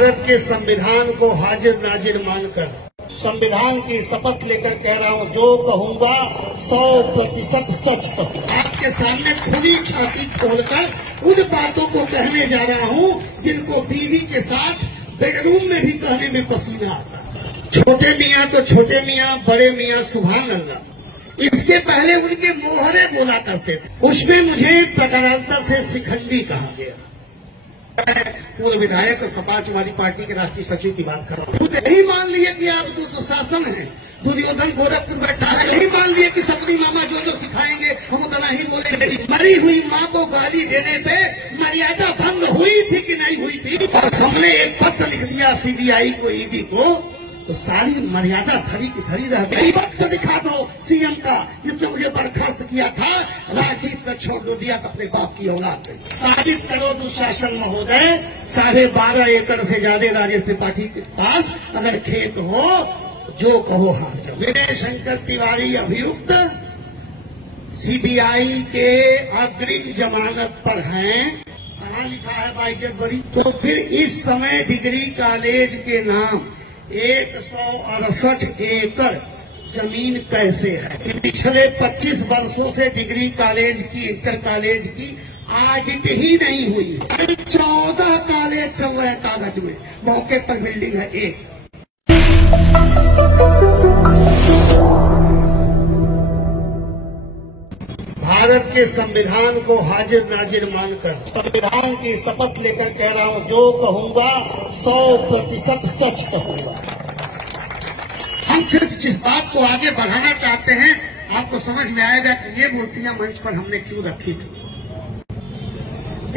भारत के संविधान को हाजिर नाजिर मानकर संविधान की शपथ लेकर कह रहा हूं, जो कहूंगा 100% सच कहूंगा। आपके सामने खुली छाती खोलकर उन बातों को कहने जा रहा हूं जिनको बीवी के साथ बेडरूम में भी कहने में पसीना आता है। छोटे मियाँ तो छोटे मियाँ, बड़े मियाँ सुभान अल्लाह। इसके पहले उनके मोहरे बोला करते थे, उसमें मुझे प्रकारांतर से शिखंडी कहा गया। पूर्व विधायक समाजवादी पार्टी के राष्ट्रीय सचिव की बात कर रहा हूँ। खुद यही मान लिए कि आप तो सुशासन है, दुर्योधन गोरखपुर बैठा है, यही मान लिए कि सपनी मामा जो सिखाएंगे हम उतना ही बोलेंगे। मरी हुई माँ को गाली देने पे मर्यादा भंग हुई थी कि नहीं हुई थी? और हमने एक पत्र लिख दिया सीबीआई को, ईडी को, तो सारी मर्यादा धरी की धरी रह गई। वक्त दिखा दो सीएम का जिसने मुझे बर्खास्त किया था, राजनीति में छोड़ दो दिया तो अपने बाप की औलाद पे। साबित करो दुशासन महोदय, 12.5 एकड़ से ज्यादा राजेश त्रिपाठी के पास अगर खेत हो, जो कहो हार जाओ। विनय शंकर तिवारी अभियुक्त सीबीआई के अग्रिम जमानत पर हैं, पढ़ा लिखा है बाई जनवरी। तो फिर इस समय डिग्री कॉलेज के नाम 168 एकड़ जमीन कैसे है? पिछले 25 वर्षों से डिग्री कॉलेज की, इंटर कॉलेज की ऑडिट ही नहीं हुई। 14 कॉलेज चल रहे हैं कागज में, मौके पर बिल्डिंग है एक। भारत के संविधान को हाजिर नाजिर मानकर संविधान की शपथ लेकर कह रहा हूं, जो कहूंगा 100% सच कहूंगा। हम सिर्फ जिस बात को आगे बढ़ाना चाहते हैं, आपको समझ में आएगा कि ये मूर्तियां मंच पर हमने क्यों रखी थी।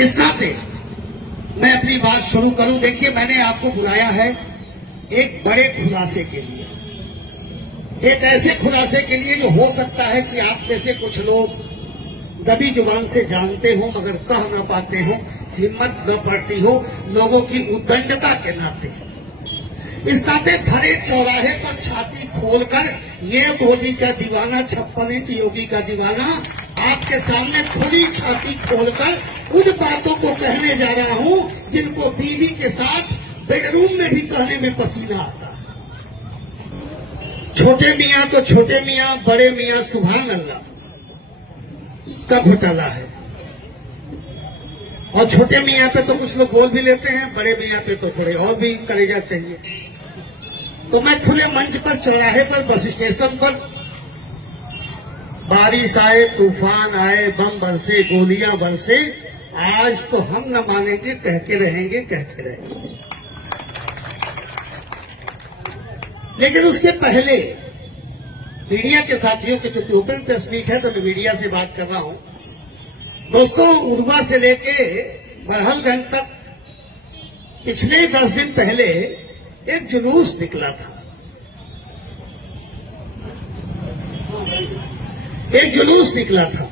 इस नाते मैं अपनी बात शुरू करूं। देखिए, मैंने आपको बुलाया है एक बड़े खुलासे के लिए, एक ऐसे खुलासे के लिए जो हो सकता है कि आप में से कुछ लोग दबी जुबान से जानते हो मगर कह न पाते हो, हिम्मत न पड़ती हो लोगों की उद्दंडता के नाते। इस नाते भरे चौराहे पर छाती खोलकर ये मोदी का दीवाना, 56 इंच योगी का दीवाना, आपके सामने खुली छाती खोलकर उन बातों को कहने जा रहा हूं जिनको बीवी के साथ बेडरूम में भी कहने में पसीना आता है। छोटे मियाँ तो छोटे मियाँ, बड़े मियाँ सुभान अल्लाह का घोटाला है। और छोटे मियाँ पे तो कुछ लोग बोल भी लेते हैं, बड़े मियाँ पे तो थोड़े और भी कलेजा चाहिए। तो मैं खुले मंच पर, चौराहे पर, बस स्टेशन पर, बारिश आए, तूफान आए, बम बरसे, गोलियां बरसे, आज तो हम न मानेंगे, कहते रहेंगे, कहते रहेंगे। लेकिन उसके पहले मीडिया के साथियों की चूंकि ओपन प्रेस मीट है तो मैं मीडिया से बात कर रहा हूं। दोस्तों, उर्वा से लेके बरहलगंज तक पिछले 10 दिन पहले एक जुलूस निकला था। एक जुलूस निकला था।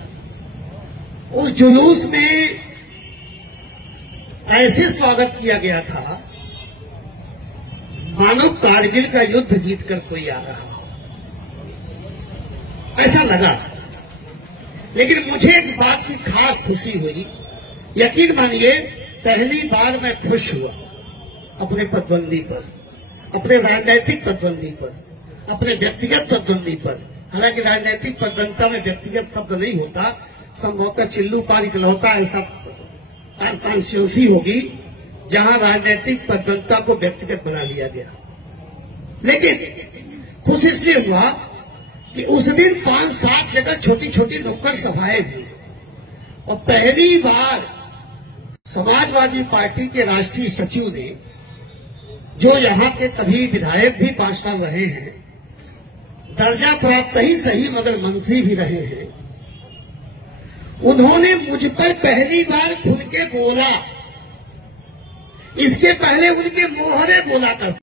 उस जुलूस में ऐसे स्वागत किया गया था मानो कारगिल का युद्ध जीतकर कोई आ रहा हो, ऐसा लगा। लेकिन मुझे एक बात की खास खुशी हुई। यकीन मानिए, पहली बार मैं खुश हुआ अपने पदबंदी पर, अपने राजनैतिक पदबंदी पर, अपने व्यक्तिगत पदबंदी पर। हालांकि राजनैतिक पदबंधता में व्यक्तिगत शब्द नहीं होता, संभवतः चिल्लू पार इकलौता ऐसा कॉन्स्टिट्यूंसी होगी जहां राजनैतिक पदबंधता को व्यक्तिगत बना लिया गया। लेकिन खुश इसलिए हुआ कि उस दिन 5-7 जगह छोटी छोटी नुक्कड़ सभाएं हुई और पहली बार समाजवादी पार्टी के राष्ट्रीय सचिव ने, जो यहां के कभी विधायक भी 5 साल रहे हैं, दर्जा प्राप्त ही सही मगर मंत्री भी रहे हैं, उन्होंने मुझ पर पहली बार खुल के बोला। इसके पहले उनके मोहरे बोला करते